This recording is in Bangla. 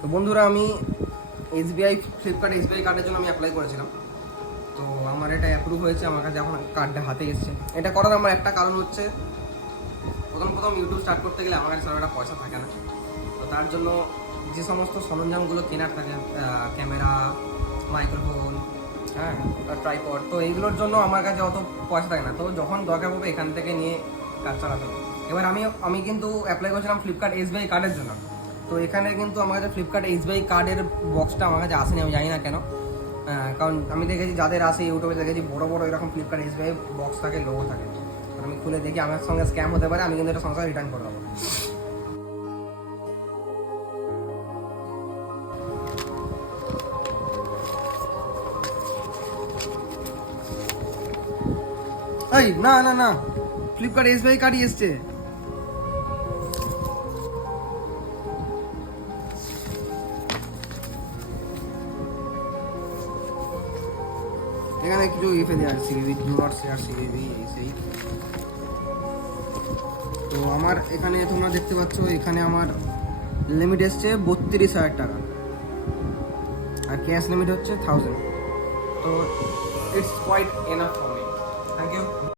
তো বন্ধুরা, আমি এসবিআই ফ্লিপকার্ট এসবিআই কার্ডের জন্য আমি অ্যাপ্লাই করেছিলাম। তো আমার এটা অ্যাপ্রুভ হয়েছে, আমার কাছে এখন কার্ডটা হাতে এসেছে। এটা করার আমার একটা কারণ হচ্ছে, প্রথম ইউটিউব স্টার্ট করতে গেলে আমার কাছে একটা পয়সা থাকে না। তো তার জন্য যে সমস্ত সরঞ্জামগুলো কেনার থাকে, ক্যামেরা, মাইক্রোফোন, হ্যাঁ, ট্রাইপড, তো এইগুলোর জন্য আমার কাছে অত পয়সা থাকে না। তো যখন দরকার পড়বে এখান থেকে নিয়ে কাজ চালাতে হবে। এবার আমি কিন্তু অ্যাপ্লাই করেছিলাম ফ্লিপকার্ট এসবিআই কার্ডের জন্য। তো এখানে কিন্তু আমার কাছে ফ্লিপকার্ট এসবিআই কার্ডের বক্সটা আমার কাছে আসেনি, আমি জানি না কেন। কারণ আমি দেখেছি যাদের আসে, ইউটিউবে দেখেছি বড় বড় এরকম ফ্লিপকার্ট এসবিআই বক্স থাকে, লোগো থাকে। আমি খুলে দেখি আমার সঙ্গে স্ক্যাম হতে পারে, আমি কিন্তু এটা সঙ্গে সঙ্গে রিটার্ন করে দেবো। এই না না না, ফ্লিপকার্ট এসবিআই কার্ডই এসছে। এখানে কিছু ফেলে আর CVV, do not share CVV, এই সেই। তো আমার এখানে তোমরা দেখতে পাচ্ছ, এখানে আমার লিমিট এসছে 32,000 টাকা, আর ক্যাশ লিমিট হচ্ছে 1000। তো it's quite enough for me. Thank you.